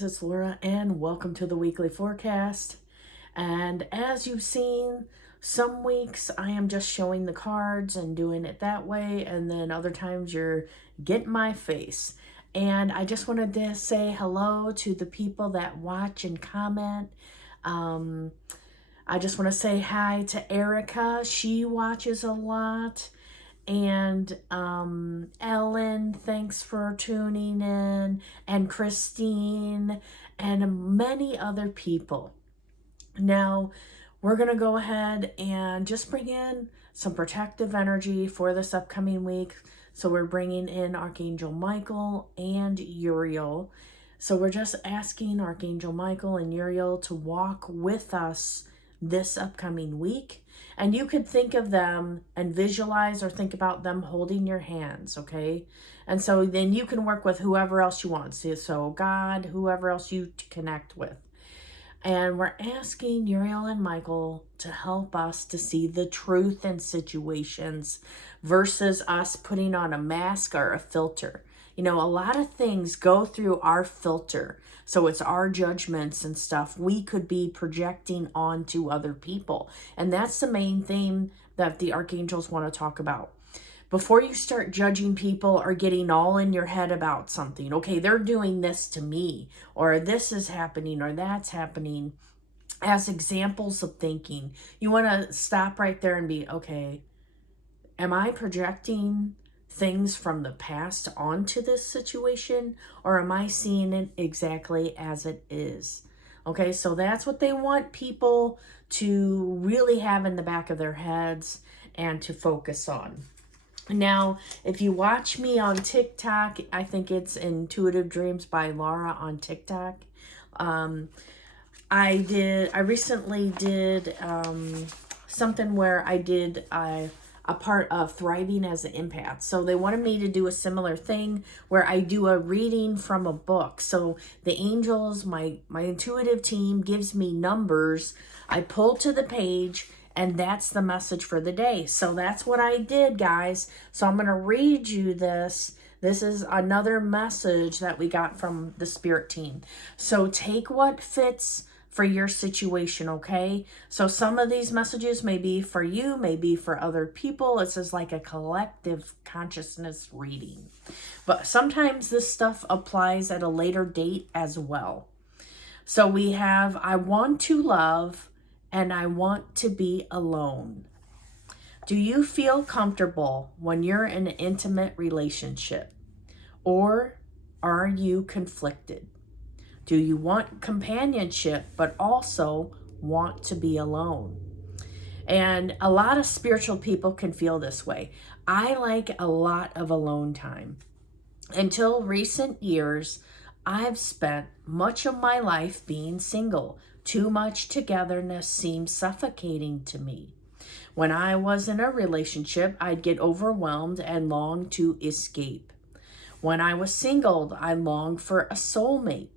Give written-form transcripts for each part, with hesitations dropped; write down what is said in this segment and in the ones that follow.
guys, it's Laura and welcome to the weekly forecast. And as you've seen, some weeks I am just showing the cards and doing it that way, and then other times you're getting my face. And I just wanted to say hello to the people that watch and comment. I just want to say hi to Erica. She watches a lot. And Ellen, thanks for tuning in, and Christine, and many other people. Now, we're going to go ahead and just bring in some protective energy for this upcoming week. So we're bringing in Archangel Michael and Uriel. So we're just asking Archangel Michael and Uriel to walk with us this upcoming week. And you could think of them and visualize or think about them holding your hands, okay? And so then you can work with whoever else you want. So God, whoever else you connect with. And we're asking Uriel and Michael to help us to see the truth in situations versus us putting on a mask or a filter. You know, a lot of things go through our filter. So it's our judgments and stuff we could be projecting onto other people. And that's the main theme that the archangels want to talk about. Before you start judging people or getting all in your head about something, okay, they're doing this to me, or this is happening, or that's happening, as examples of thinking, you want to stop right there and be, okay, am I projecting things from the past onto this situation, or am I seeing it exactly as it is? Okay, so that's what they want people to really have in the back of their heads and to focus on. Now, if you watch me on TikTok, I think it's Intuitive Dreams by Laura on TikTok. I recently did something where I did a part of thriving as an empath. So they wanted me to do a similar thing where I do a reading from a book. So the angels, my intuitive team gives me numbers. I pull to the page, and that's the message for the day. So that's what I did, guys. So I'm going to read you this. This is another message that we got from the spirit team. So take what fits for your situation, okay? So some of these messages may be for you, may be for other people. This is like a collective consciousness reading. But sometimes this stuff applies at a later date as well. So we have, I want to love, and I want to be alone. Do you feel comfortable when you're in an intimate relationship? Or are you conflicted? Do you want companionship but also want to be alone? And a lot of spiritual people can feel this way. I like a lot of alone time. Until recent years, I've spent much of my life being single. Too much togetherness seemed suffocating to me. When I was in a relationship, I'd get overwhelmed and long to escape. When I was single, I longed for a soulmate.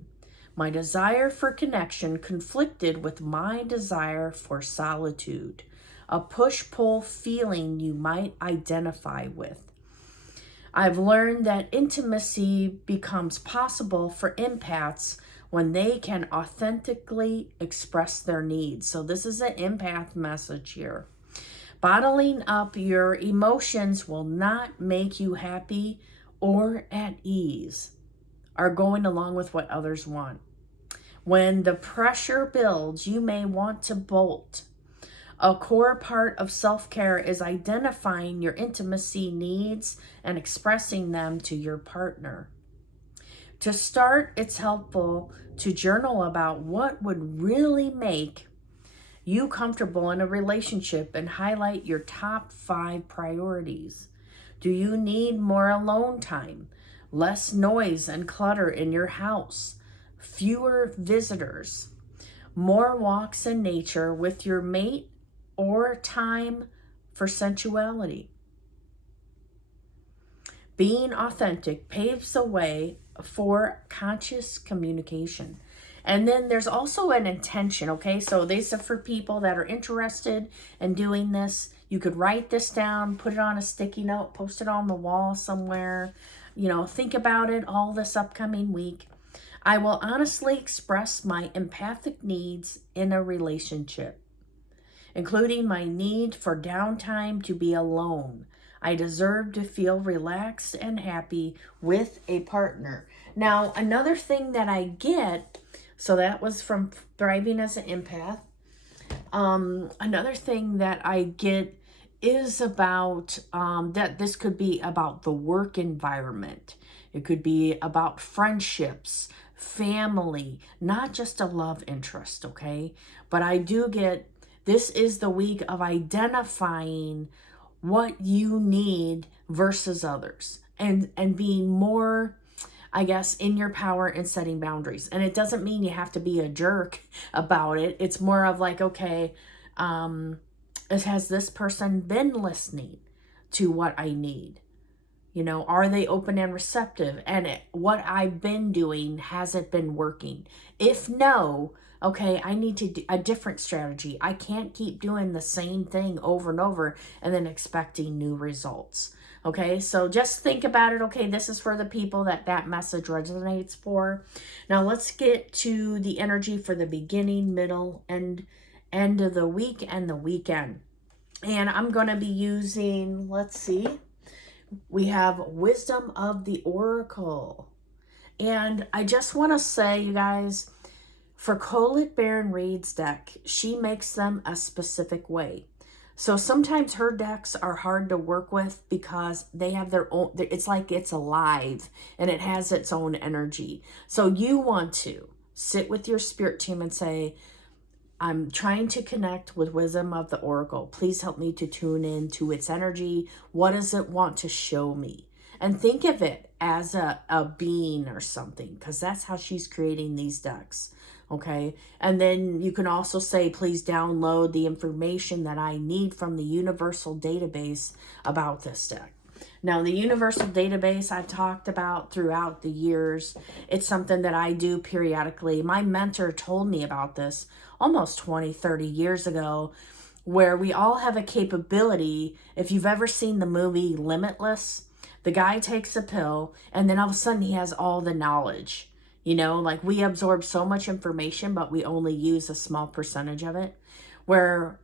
My desire for connection conflicted with my desire for solitude, a push-pull feeling you might identify with. I've learned that intimacy becomes possible for empaths when they can authentically express their needs. So this is an empath message here. Bottling up your emotions will not make you happy or at ease, or going along with what others want. When the pressure builds, you may want to bolt. A core part of self-care is identifying your intimacy needs and expressing them to your partner. To start, it's helpful to journal about what would really make you comfortable in a relationship and highlight your top 5 priorities. Do you need more alone time, less noise and clutter in your house, fewer visitors, more walks in nature with your mate, or time for sensuality? Being authentic paves the way for conscious communication. And then there's also an intention, okay? So these are for people that are interested in doing this. You could write this down, put it on a sticky note, post it on the wall somewhere. You know, think about it all this upcoming week. I will honestly express my empathic needs in a relationship, including my need for downtime to be alone. I deserve to feel relaxed and happy with a partner. Now, another thing that I get, so that was from Thriving as an Empath. Another thing that I get is about that this could be about the work environment. It could be about friendships, family, not just a love interest, okay? But I do get, this is the week of identifying what you need versus others, and being more, I guess, in your power and setting boundaries. And it doesn't mean you have to be a jerk about it. It's more of like, okay, has this person been listening to what I need? You know, are they open and receptive? And what I've been doing, has it been working? If no, okay, I need to do a different strategy. I can't keep doing the same thing over and over and then expecting new results. Okay, so just think about it. Okay, this is for the people that message resonates for. Now let's get to the energy for the beginning, middle, and end of the week and the weekend. And I'm going to be using, let's see, we have Wisdom of the Oracle. And I just want to say, you guys, for Colette Baron Reid's deck, she makes them a specific way. So sometimes her decks are hard to work with because they have their own, it's like it's alive and it has its own energy. So you want to sit with your spirit team and say, I'm trying to connect with Wisdom of the Oracle. Please help me to tune in to its energy. What does it want to show me? And think of it as a being or something, because that's how she's creating these decks. Okay. And then you can also say, please download the information that I need from the universal database about this deck. Now, the universal database I've talked about throughout the years. It's something that I do periodically. My mentor told me about this almost 20, 30 years ago, where we all have a capability. If you've ever seen the movie Limitless, the guy takes a pill and then all of a sudden he has all the knowledge. You know, like we absorb so much information, but we only use a small percentage of it. Where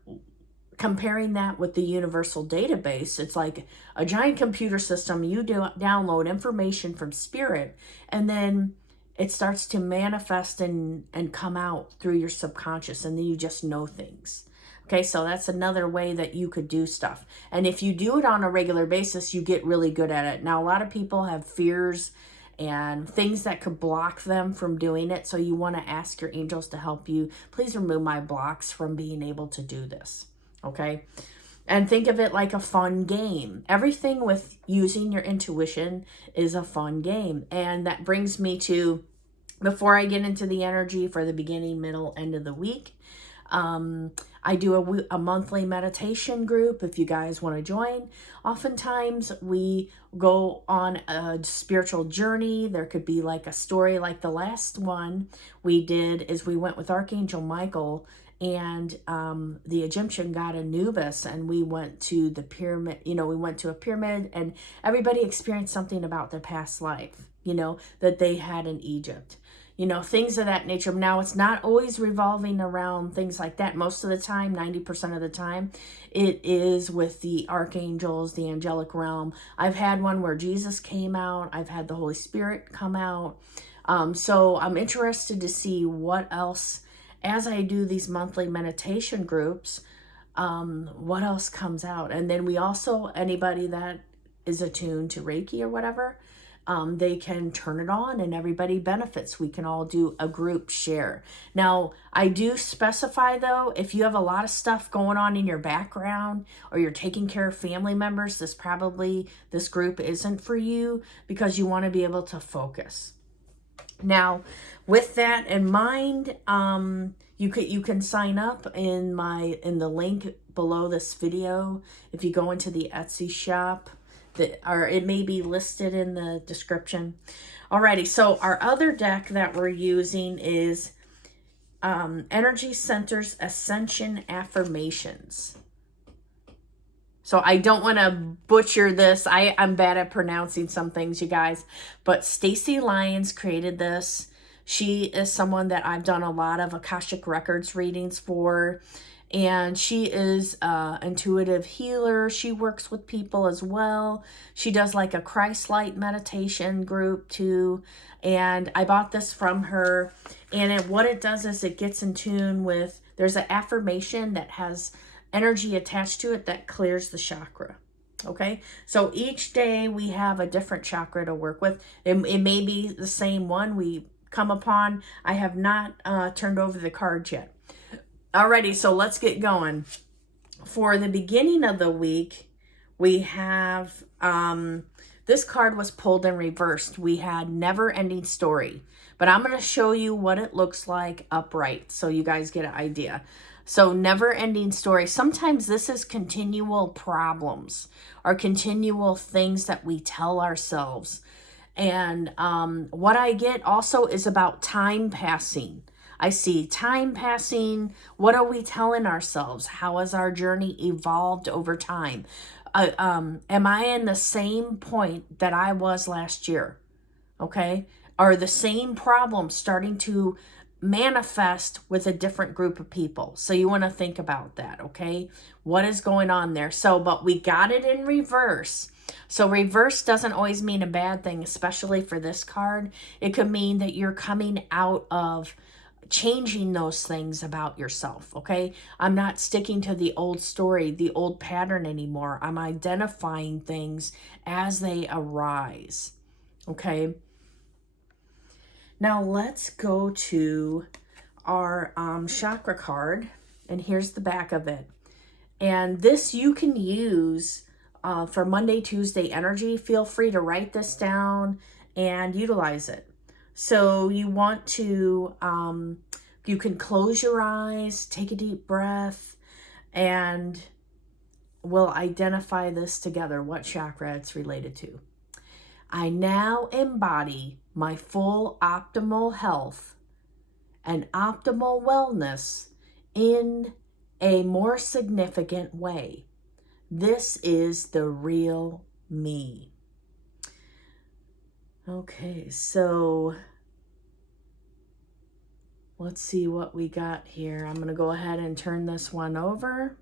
comparing that with the universal database, it's like a giant computer system. You download information from spirit, and then it starts to manifest and come out through your subconscious, and then you just know things. Okay, so that's another way that you could do stuff. And if you do it on a regular basis, you get really good at it. Now, a lot of people have fears and things that could block them from doing it. So you want to ask your angels to help you. Please remove my blocks from being able to do this. Okay. And think of it like a fun game. Everything with using your intuition is a fun game. And that brings me to, before I get into the energy for the beginning, middle, end of the week, I do a monthly meditation group if you guys want to join. Oftentimes we go on a spiritual journey. There could be like a story, like the last one we did is we went with Archangel Michael and the Egyptian god Anubis, and we went to the pyramid. You know, we went to a pyramid and everybody experienced something about their past life, you know, that they had in Egypt. You know, things of that nature. Now, it's not always revolving around things like that. Most of the time, 90% of the time, it is with the archangels, the angelic realm. I've had one where Jesus came out. I've had the Holy Spirit come out. So I'm interested to see what else, as I do these monthly meditation groups, what else comes out. And then we also, anybody that is attuned to Reiki or whatever, they can turn it on and everybody benefits. We can all do a group share. Now, I do specify though, if you have a lot of stuff going on in your background or you're taking care of family members, this group isn't for you because you want to be able to focus. Now, with that in mind, you can sign up in the link below this video. If you go into the Etsy shop, or it may be listed in the description. Alrighty, so our other deck that we're using is Energy Centers Ascension Affirmations. So I don't want to butcher this. I'm bad at pronouncing some things, you guys. But Stacy Lyons created this. She is someone that I've done a lot of Akashic Records readings for, and she is an intuitive healer. She works with people as well. She does like a Christ light meditation group too, and I bought this from her. And what it does is it gets in tune with, there's an affirmation that has energy attached to it that clears the chakra. Okay, so each day we have a different chakra to work with. It may be the same one we come upon. I have not turned over the cards yet. Alrighty, so let's get going. For the beginning of the week, we have, this card was pulled and reversed. We had Never Ending Story. But I'm going to show you what it looks like upright so you guys get an idea. So never ending story. Sometimes this is continual problems or continual things that we tell ourselves. And what I get also is about time passing. I see time passing. What are we telling ourselves? How has our journey evolved over time? Am I in the same point that I was last year? Okay. Are the same problems starting to manifest with a different group of people? So you want to think about that, okay? What is going on there? So, but we got it in reverse. So reverse doesn't always mean a bad thing, especially for this card. It could mean that you're coming out of changing those things about yourself, okay? I'm not sticking to the old story, the old pattern anymore. I'm identifying things as they arise, okay? Now let's go to our chakra card, and here's the back of it. And this you can use for Monday, Tuesday energy. Feel free to write this down and utilize it. So you want to, you can close your eyes, take a deep breath, and we'll identify this together, what chakra it's related to. I now embody my full optimal health and optimal wellness in a more significant way. This is the real me. Okay, so let's see what we got here. I'm going to go ahead and turn this one over.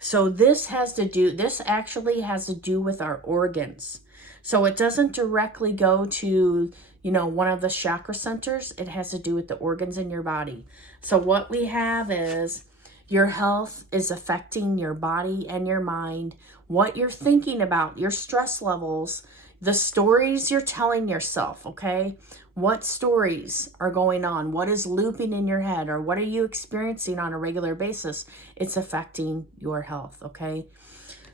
So this actually has to do with our organs. So it doesn't directly go to, one of the chakra centers. It has to do with the organs in your body. So what we have is your health is affecting your body and your mind, what you're thinking about, your stress levels, the stories you're telling yourself, okay? What stories are going on? What is looping in your head, or what are you experiencing on a regular basis? It's affecting your health, okay?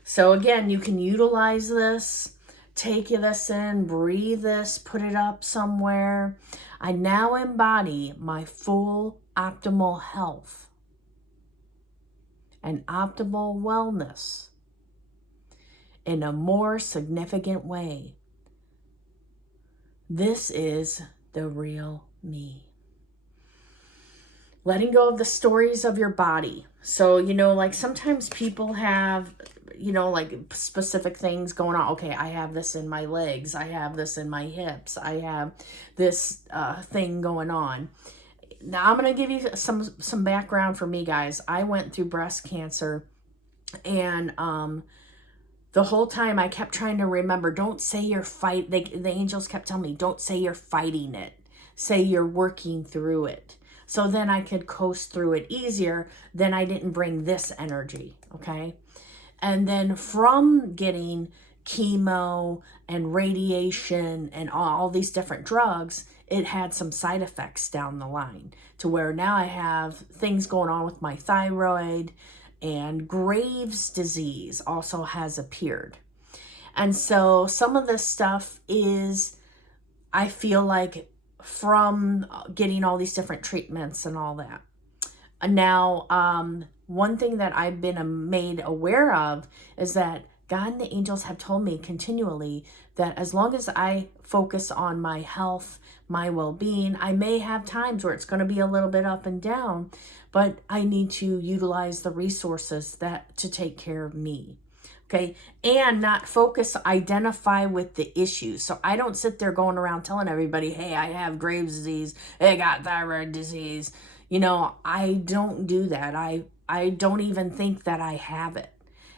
So again, you can utilize this, take this in, breathe this, put it up somewhere. I now embody my full optimal health and optimal wellness in a more significant way. This is the real me. Letting go of the stories of your body. So, like sometimes people have, like specific things going on. Okay, I have this in my legs. I have this in my hips. I have this thing going on. Now I'm going to give you some background for me, guys. I went through breast cancer, and the whole time I kept trying to remember, don't say you're the angels kept telling me, don't say you're fighting it. Say you're working through it. So then I could coast through it easier. Then I didn't bring this energy, okay? And then from getting chemo and radiation and all these different drugs, it had some side effects down the line to where now I have things going on with my thyroid, and Graves' disease also has appeared. And so some of this stuff is, I feel like, from getting all these different treatments and all that. Now, one thing that I've been made aware of is that God and the angels have told me continually that as long as I focus on my health, my well-being, I may have times where it's going to be a little bit up and down, but I need to utilize the resources to take care of me. Okay, and not focus, identify with the issues. So I don't sit there going around telling everybody, hey, I have Graves' disease, hey, I got thyroid disease. You know, I don't do that. I don't even think that I have it.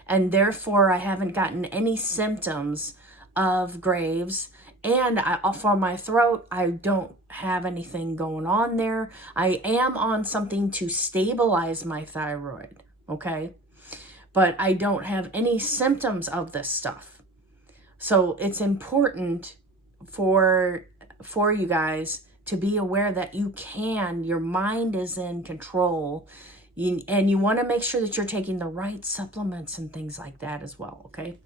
And therefore, I haven't gotten any symptoms of Graves. And for my throat, I don't have anything going on there. I am on something to stabilize my thyroid, okay? But I don't have any symptoms of this stuff. So it's important for you guys to be aware that you can, your mind is in control, and you want to make sure that you're taking the right supplements and things like that as well, okay?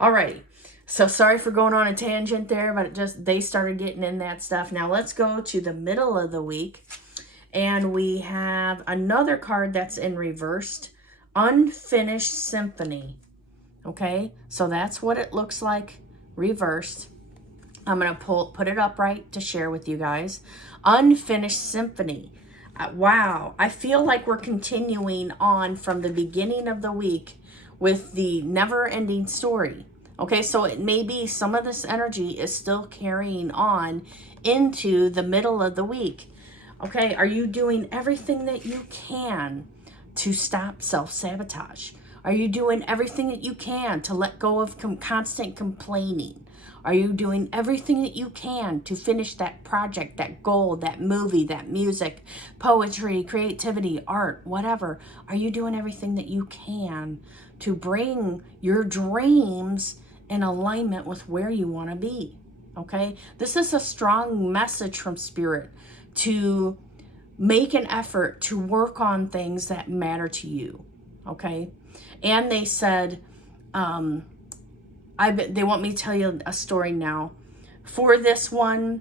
Alrighty. So sorry for going on a tangent there, but they started getting in that stuff. Now let's go to the middle of the week, and we have another card that's in reversed. Unfinished Symphony. Okay, so that's what it looks like reversed. I'm going to put it upright to share with you guys. Unfinished Symphony. Wow, I feel like we're continuing on from the beginning of the week with the never-ending story. Okay, so it may be some of this energy is still carrying on into the middle of the week. Okay, are you doing everything that you can to stop self-sabotage? Are you doing everything that you can to let go of constant complaining? Are you doing everything that you can to finish that project, that goal, that movie, that music, poetry, creativity, art, whatever? Are you doing everything that you can to bring your dreams in alignment with where you want to be? Okay, this is a strong message from Spirit to make an effort to work on things that matter to you, okay? And they said, they want me to tell you a story now. For this one,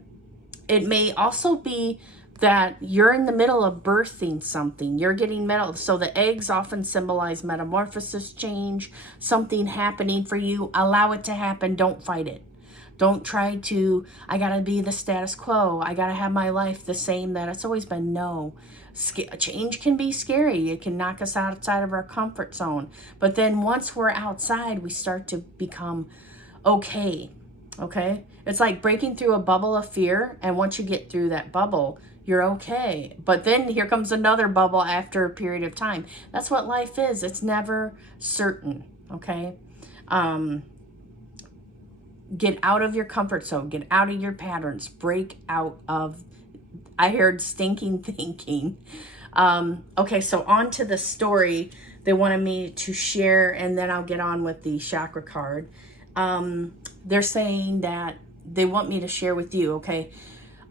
it may also be that you're in the middle of birthing something. You're getting so the eggs often symbolize metamorphosis, change, something happening for you. Allow it to happen. Don't fight it. Don't try to, I got to be the status quo. I got to have my life the same that it's always been. No. Change can be scary. It can knock us outside of our comfort zone. But then once we're outside, we start to become okay. Okay? It's like breaking through a bubble of fear. And once you get through that bubble, you're okay. But then here comes another bubble after a period of time. That's what life is. It's never certain. Okay? Get out of your comfort zone. Get out of your patterns. Break out of, I heard stinking thinking. Okay, so on to the story they wanted me to share, and then I'll get on with the chakra card. They're saying that they want me to share with you, okay?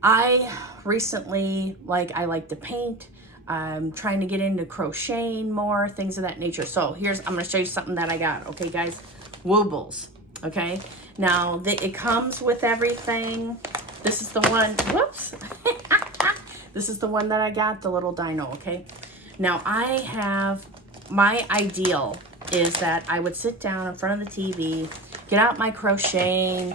I recently, I like to paint. I'm trying to get into crocheting more, things of that nature. So I'm going to show you something that I got, okay, guys? Woobles. Okay, now it comes with everything. This is the one, whoops. This is the one that I got, the little dino, okay? Now my ideal is that I would sit down in front of the TV, get out my crocheting,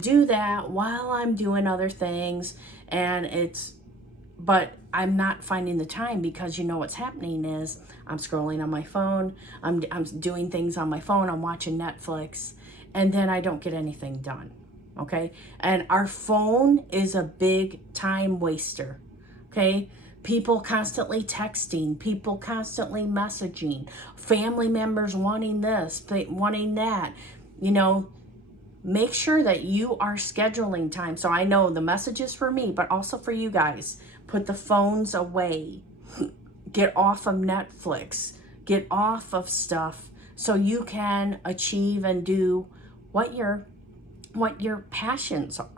do that while I'm doing other things, but I'm not finding the time because you know what's happening is I'm scrolling on my phone, I'm doing things on my phone, I'm watching Netflix, and then I don't get anything done, okay? And our phone is a big time waster, okay? People constantly texting, people constantly messaging, family members wanting this, wanting that. You know, make sure that you are scheduling time. So I know the message is for me, but also for you guys. Put the phones away. Get off of Netflix. Get off of stuff so you can achieve and do what your passions are,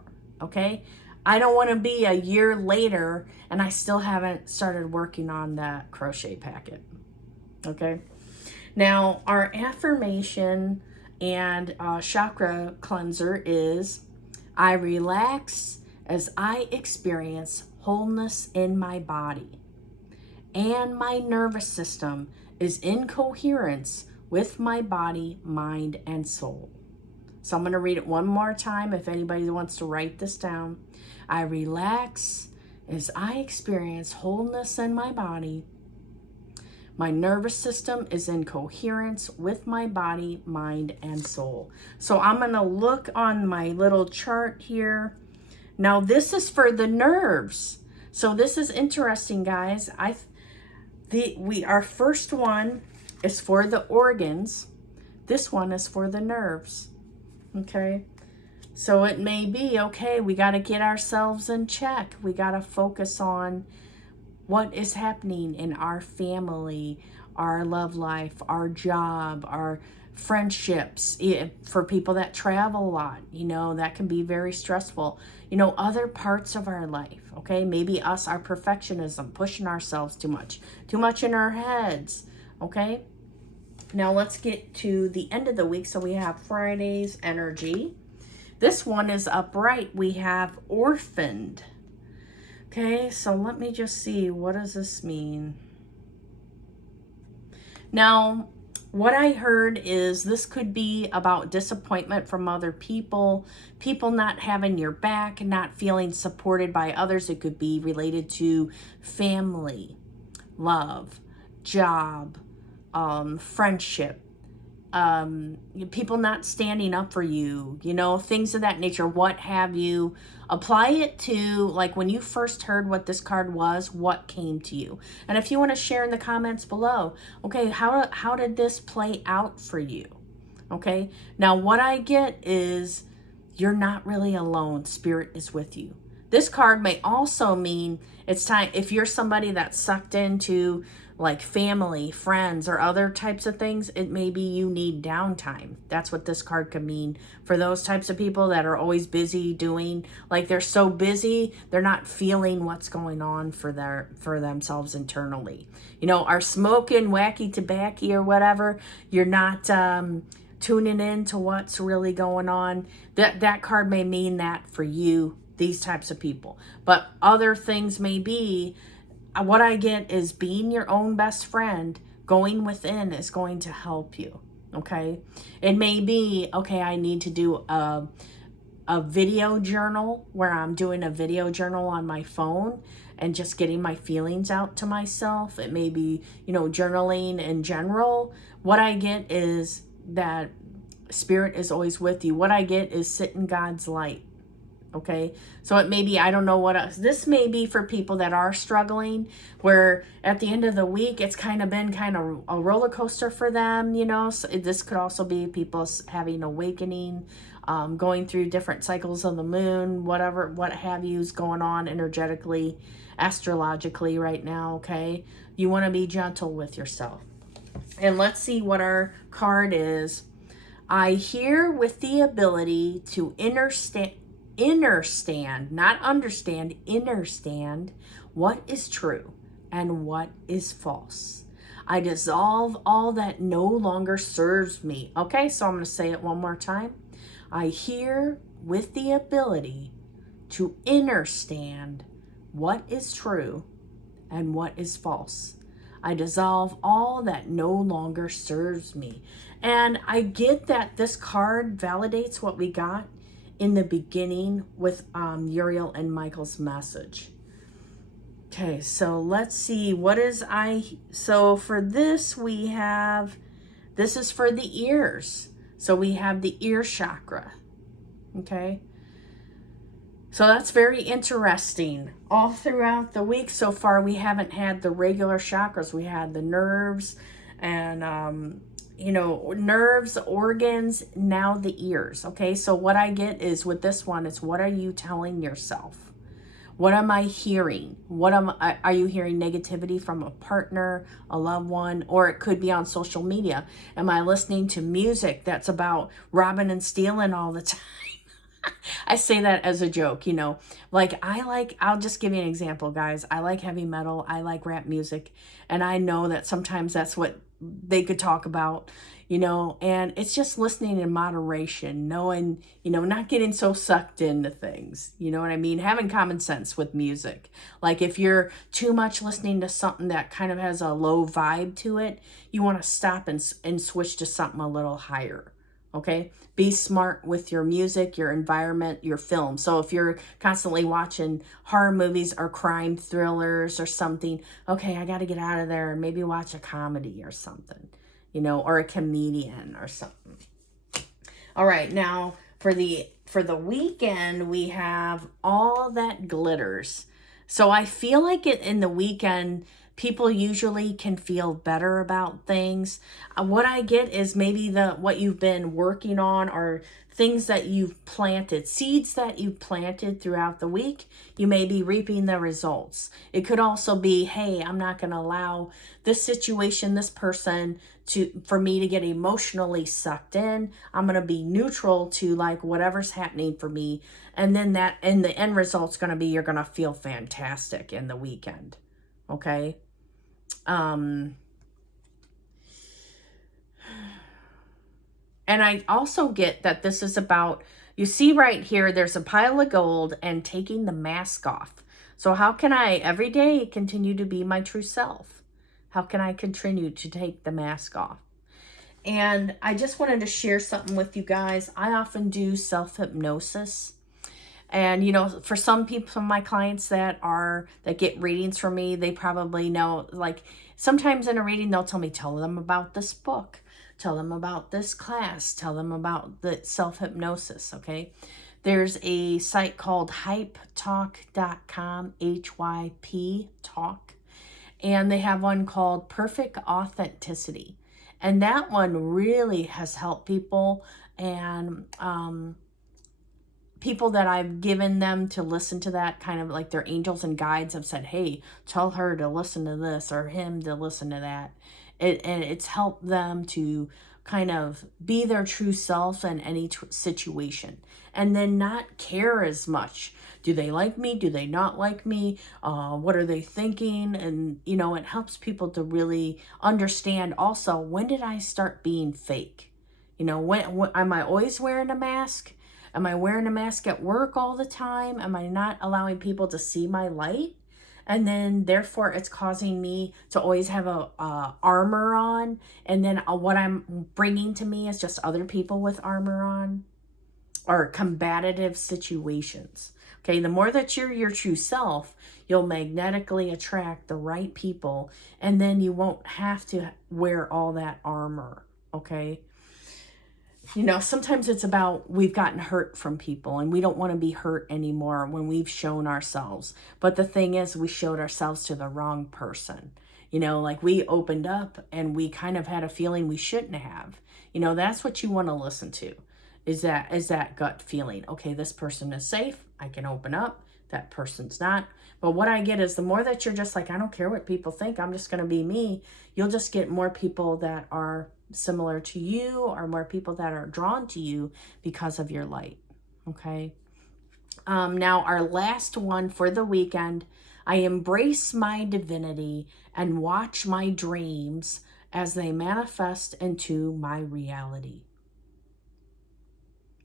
okay? I don't want to be a year later and I still haven't started working on that crochet packet, okay? Now, our affirmation and chakra cleanser is, I relax as I experience wholeness in my body, and my nervous system is in coherence with my body, mind, and soul. So I'm going to read it one more time if anybody wants to write this down. I relax as I experience wholeness in my body. My nervous system is in coherence with my body, mind, and soul. So I'm going to look on my little chart here. Now this is for the nerves. So this is interesting, guys. Our first one is for the organs. This one is for the nerves. Okay. So it may be, okay, we got to get ourselves in check. We got to focus on what is happening in our family, our love life, our job, our friendships. For people that travel a lot, you know, that can be very stressful. You know, other parts of our life, okay? Maybe us, our perfectionism, pushing ourselves too much in our heads, okay? Now let's get to the end of the week. So we have Friday's energy. This one is upright. We have orphaned. Okay, so let me just see, what does this mean? Now, what I heard is this could be about disappointment from other people, people not having your back, not feeling supported by others. It could be related to family, love, job, friendship, people not standing up for you, you know, things of that nature, what have you. Apply it to, like, when you first heard what this card was, what came to you. And if you want to share in the comments below, okay, how did this play out for you? Okay, now what I get is you're not really alone. Spirit is with you. This card may also mean it's time, if you're somebody that's sucked into like family, friends, or other types of things, it may be you need downtime. That's what this card could mean for those types of people that are always busy doing, like they're so busy, they're not feeling what's going on for themselves internally. You know, are smoking wacky tobacco or whatever, you're not tuning in to what's really going on. That card may mean that for you, these types of people. But other things may be, what I get is being your own best friend, going within is going to help you, okay? It may be, okay, I need to do a video journal where I'm doing a video journal on my phone and just getting my feelings out to myself. It may be, you know, journaling in general. What I get is that Spirit is always with you. What I get is sit in God's light. Okay, so it may be, I don't know what else. This may be for people that are struggling, where at the end of the week, it's kind of been kind of a roller coaster for them, you know. So this could also be people having awakening, going through different cycles of the moon, whatever, what have you is going on energetically, astrologically right now, okay? You want to be gentle with yourself. And let's see what our card is. I hear with the ability to understand, not understand, understand what is true and what is false. I dissolve all that no longer serves me. Okay, so I'm going to say it one more time. I hear with the ability to understand what is true and what is false. I dissolve all that no longer serves me. And I get that this card validates what we got in the beginning with Uriel and Michael's message. Okay, so let's see, so for this we have, this is for the ears. So we have the ear chakra, okay? So that's very interesting. All throughout the week so far, we haven't had the regular chakras. We had the nerves and, you know, nerves, organs, now the ears. Okay, so what I get is with this one, it's what are you telling yourself? What am I hearing? Are you hearing negativity from a partner, a loved one, or it could be on social media? Am I listening to music that's about robbing and stealing all the time? I say that as a joke, you know, like I'll just give you an example, guys. I like heavy metal. I like rap music. And I know that sometimes that's what they could talk about, you know, and it's just listening in moderation, knowing, you know, not getting so sucked into things, you know what I mean? Having common sense with music. Like if you're too much listening to something that kind of has a low vibe to it, you want to stop and switch to something a little higher. Okay, be smart with your music, your environment, your film. So if you're constantly watching horror movies or crime thrillers or something, okay, I got to get out of there and maybe watch a comedy or something, or a comedian or something. All right, now for the weekend, we have all that glitters. So I feel like in the weekend, people usually can feel better about things. What I get is maybe what you've been working on, or things that you've planted, seeds that you've planted throughout the week. You may be reaping the results. It could also be, hey, I'm not going to allow this situation, this person, for me to get emotionally sucked in. I'm going to be neutral to like whatever's happening for me. And then the end result's going to be, you're going to feel fantastic in the weekend. Okay. And I also get that this is about, you see right here, there's a pile of gold and taking the mask off. So how can I every day continue to be my true self? How can I continue to take the mask off? And I just wanted to share something with you guys. I often do self-hypnosis. And, for some people, some of my clients that get readings from me, they probably know, like, sometimes in a reading, they'll tell me, tell them about this book, tell them about this class, tell them about the self-hypnosis, okay? There's a site called hyptalk.com, HYP talk, and they have one called Perfect Authenticity. And that one really has helped people, and people that I've given them to listen to that, kind of like their angels and guides have said, hey, tell her to listen to this or him to listen to that. And it's helped them to kind of be their true self in any situation, and then not care as much. Do they like me? Do they not like me? What are they thinking? And, it helps people to really understand also, when did I start being fake? When am I always wearing a mask? Am I wearing a mask at work all the time? Am I not allowing people to see my light? And then therefore it's causing me to always have a armor on. And then what I'm bringing to me is just other people with armor on, or combative situations. Okay, the more that you're your true self, you'll magnetically attract the right people, and then you won't have to wear all that armor. Okay. Sometimes it's about, we've gotten hurt from people and we don't want to be hurt anymore when we've shown ourselves. But the thing is, we showed ourselves to the wrong person. Like we opened up and we kind of had a feeling we shouldn't have. That's what you want to listen to, is that gut feeling. Okay, this person is safe. I can open up. That person's not. But what I get is, the more that you're just like, I don't care what people think, I'm just going to be me, you'll just get more people that are similar to you, or more people that are drawn to you because of your light. Okay. Now our last one for the weekend, I embrace my divinity and watch my dreams as they manifest into my reality.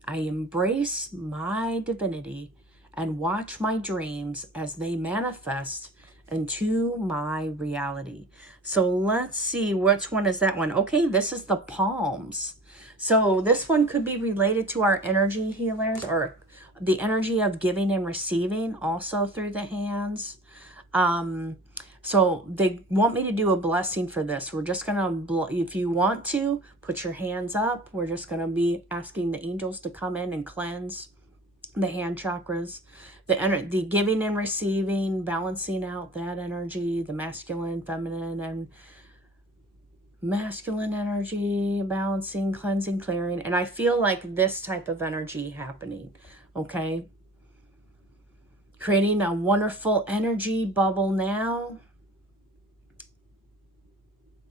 I embrace my divinity and watch my dreams as they manifest into my reality. So let's see, which one is that one? Okay, this is the palms. So this one could be related to our energy healers, or the energy of giving and receiving, also through the hands. So they want me to do a blessing for this. We're just going to, if you want to, put your hands up. We're just going to be asking the angels to come in and cleanse the hand chakras, the giving and receiving, balancing out that energy, the masculine, feminine, and masculine energy, balancing, cleansing, clearing. And I feel like this type of energy happening, okay? Creating a wonderful energy bubble now.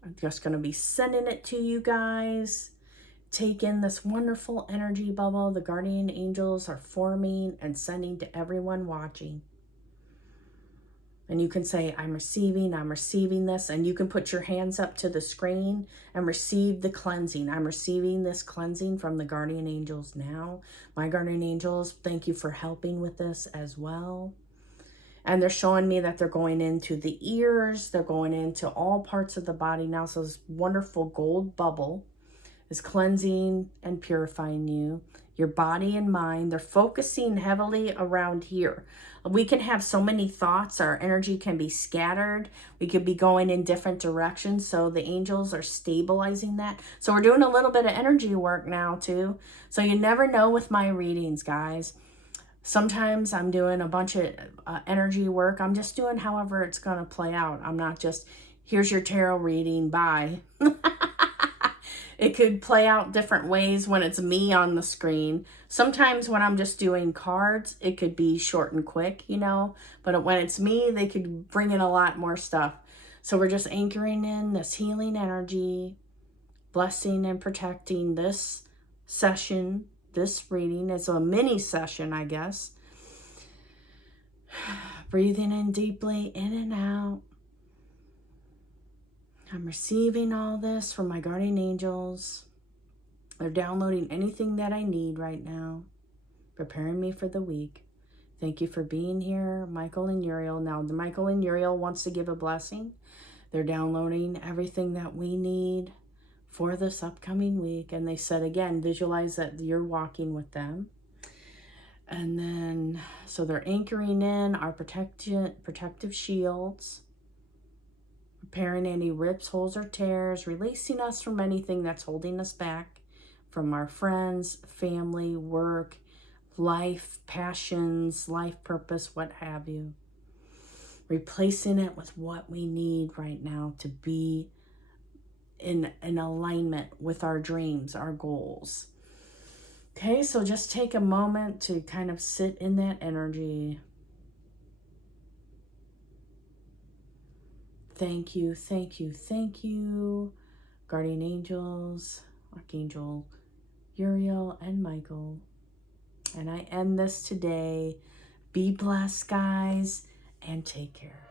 I'm just going to be sending it to you guys. Take in this wonderful energy bubble the guardian angels are forming and sending to everyone watching. And you can say, I'm receiving this. And you can put your hands up to the screen and receive the cleansing. I'm receiving this cleansing from the guardian angels now. My guardian angels, thank you for helping with this as well. And they're showing me that they're going into the ears. They're going into all parts of the body now. So this wonderful gold bubble is cleansing and purifying you. Your body and mind, they're focusing heavily around here. We can have so many thoughts. Our energy can be scattered. We could be going in different directions. So the angels are stabilizing that. So we're doing a little bit of energy work now too. So you never know with my readings, guys. Sometimes I'm doing a bunch of energy work. I'm just doing however it's going to play out. I'm not just, here's your tarot reading, bye. It could play out different ways when it's me on the screen. Sometimes when I'm just doing cards, it could be short and quick, you know. But when it's me, they could bring in a lot more stuff. So we're just anchoring in this healing energy, blessing and protecting this session. This reading is a mini session, I guess. Breathing in deeply, in and out. I'm receiving all this from my guardian angels. They're downloading anything that I need right now, preparing me for the week. Thank you for being here, Michael and Uriel. Now, Michael and Uriel wants to give a blessing. They're downloading everything that we need for this upcoming week. And they said, again, visualize that you're walking with them. And then, so they're anchoring in our protective shields, repairing any rips, holes, or tears, releasing us from anything that's holding us back, from our friends, family, work, life, passions, life purpose, what have you. Replacing it with what we need right now to be in alignment with our dreams, our goals. Okay, so just take a moment to kind of sit in that energy. Thank you, thank you, thank you, guardian angels, Archangel Uriel and Michael. And I end this today. Be blessed, guys, and take care.